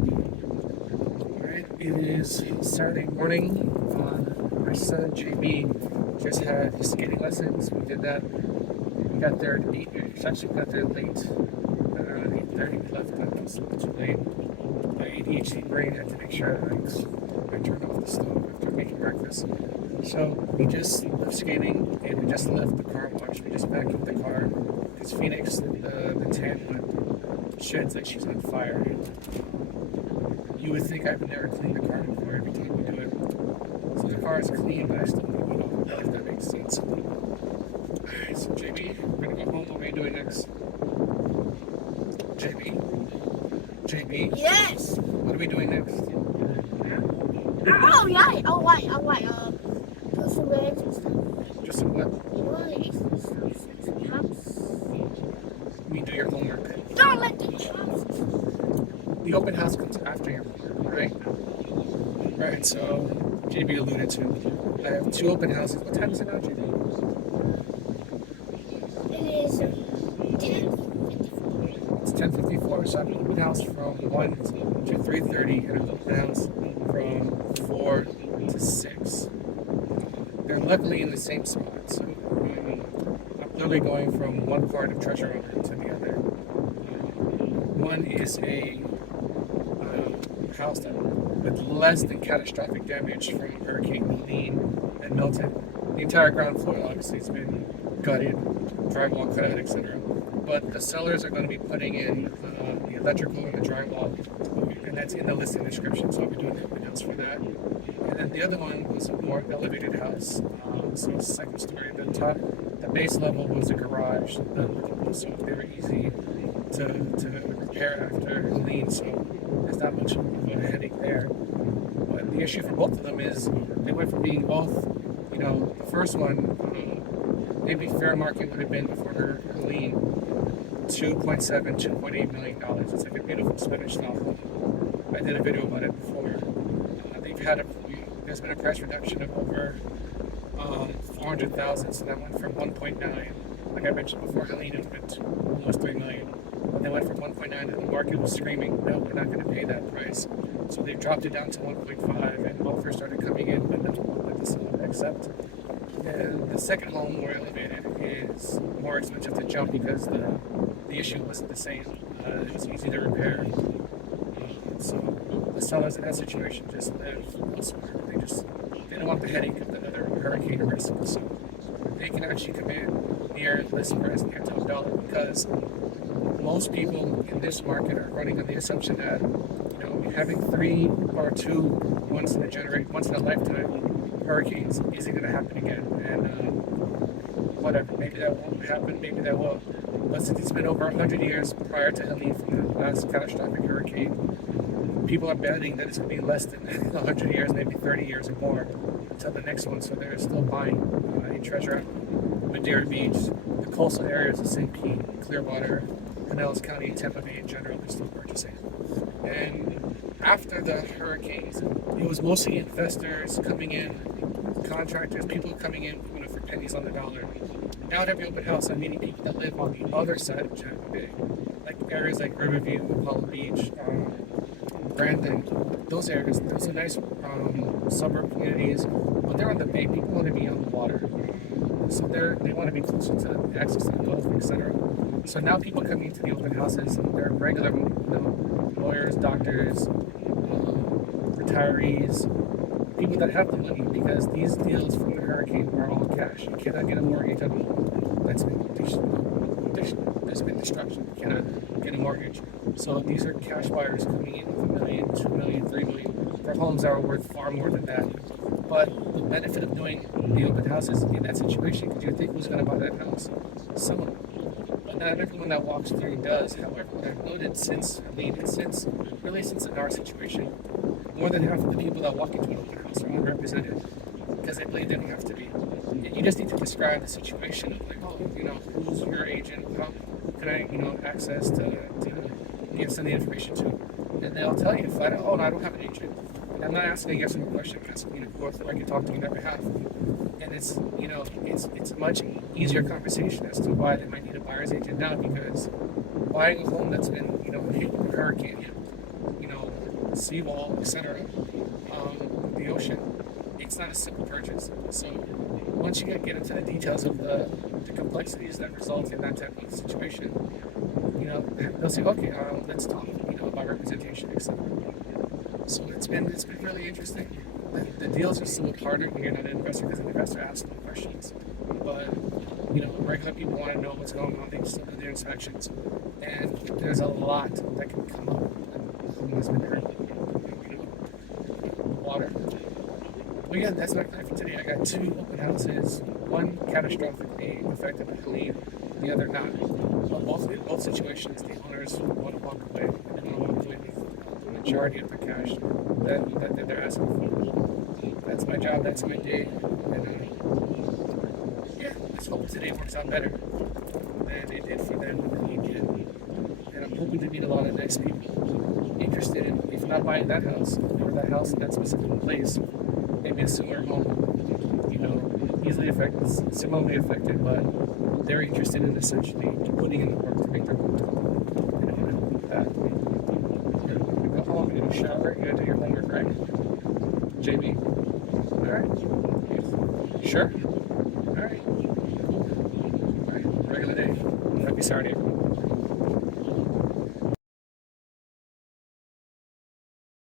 Alright, it is Saturday morning. My son JB just had his skating lessons. We did that. We got there at 8. We actually got there late. Around 8:30 we left. That was too late. My ADHD brain had to make sure I turned off the stove after making breakfast. So we just left skating and we just left the car wash. We just vacuumed the car because Phoenix, the tan one, sheds like she's on fire. You would think I've never cleaned a car before every time we do it. So the car is clean, but I still don't know if that makes sense. Alright, so JB, we're gonna go home. What are we doing next? JB? Yes. What are we doing next? Oh yeah. Oh why? Do some eggs and stuff. Just some what? You know the eggs and stuff. Some house. We do your homework. Don't let the house. The open house comes after your homework, right? Right, so JB alluded to. I have 2 open houses. What time is it now, JB? It is 10:54. It's 10:54. So I have an open house from 1 to 3:30 and an open house from 4 to 6. They're luckily in the same spot, so I'm literally going from one part of Treasure Island to the other. One is a house that with less than catastrophic damage from Hurricane Helene and Milton. The entire ground floor obviously has been gutted, drywall cut out, etc. But the sellers are going to be putting in the electrical and the drywall, and that's in the listing description, so I'll be doing the open house for that. And then the other one was a more elevated house, so it's second story. The base level was a garage, so they were easy to repair after Helene, so there's not much of a headache there. But the issue for both of them is they went from being both, the first one, maybe fair market would have been before Helene, $2.8 million. It's like a beautiful Spanish novel. I did a video about it before. There's been a price reduction of over 400,000, so that went from 1.9. Like I mentioned before, Helene it went to almost 3 million. They went from 1.9 and the market was screaming, no, we're not going to pay that price. So they dropped it down to 1.5 and offers started coming in, but no one let the seller accept. And the second home, more elevated, is more expensive to jump because the issue wasn't the same. It was easy to repair. So the sellers in that situation just live elsewhere. They don't want the headache of another hurricane risk. So they can actually come in near list price, near top dollar, because most people in this market are running on the assumption that having 3 or 2 once in a lifetime hurricanes isn't going to happen again, and whatever, maybe that won't happen, maybe that will. But since it's been over 100 years prior to Helene from the last catastrophic hurricane, people are betting that it's going to be less than 100 years, maybe 30 years or more until the next one. So they're still buying in Treasure Island, Madeira Beach, the coastal areas of St. Pete, Clearwater, Pinellas County, Tampa Bay in general, they're still purchasing. And after the hurricanes, it was mostly investors coming in, contractors, people coming in for pennies on the dollar. Now at every open house, I'm meeting people that live on the other side of Tampa Bay, like areas like Riverview, Apollo Beach, Brandon, those areas. Those are nice suburb communities, but they're on the bay. People want to be on the water, so they want to be closer to access to the Gulf, etc. So now people coming into the open houses, they're regular, lawyers, doctors, retirees, people that have the money, because these deals from the hurricane are all cash. You cannot get a mortgage on a home that's been there's been destruction. You cannot get a mortgage. So these are cash buyers coming in with $1 million, $2 million, $3 million for homes that are worth far more than that. But the benefit of doing the open houses in that situation, because you think who's going to buy that house? Someone. But not everyone that walks through does. However, what I've noted since in our situation, more than half of the people that walk into an open house are unrepresented because they believe they don't have to be. And you just need to describe the situation of who's your agent, how can I, access to send the information to, and they'll tell you flat out, no, I don't have an agent. And I'm not asking a yes or no question, I'm asking who else I can talk to on their behalf. And it's a much easier conversation as to why they might need a buyer's agent now, because buying a home that's been hit with a hurricane, seawall, etc., the ocean, it's not a simple purchase. So once you get into the details of the complexities that result in that type of situation, they'll say, okay, let's talk, about representation, etc. So it's been really interesting. The deals are somewhat harder when you're not an investor because an investor asks them questions. But regular people want to know what's going on. They just do their inspections, and there's a lot that can come up. And has been hurt, water. But yeah, that's my plan for today. I got 2 open houses. One catastrophically affected by Helene, the other not. But both situations, the owners want to walk away. They want to walk away with the majority of the cash that they're asking for. That's my job. That's my day. And yeah, let's hope today works out better than it did for them when he did. And I'm hoping to meet a lot of nice people interested in, if not buying that house or that house in that specific place, maybe a similar home, similarly affected, but they're interested in essentially putting in the work to make their home taller. And I want to help that. You're going to go home, you're going to shower, you're going to do your homework, right? JB? All right. Sure? All right. Cool. All right. Regular day. Happy Saturday, everyone.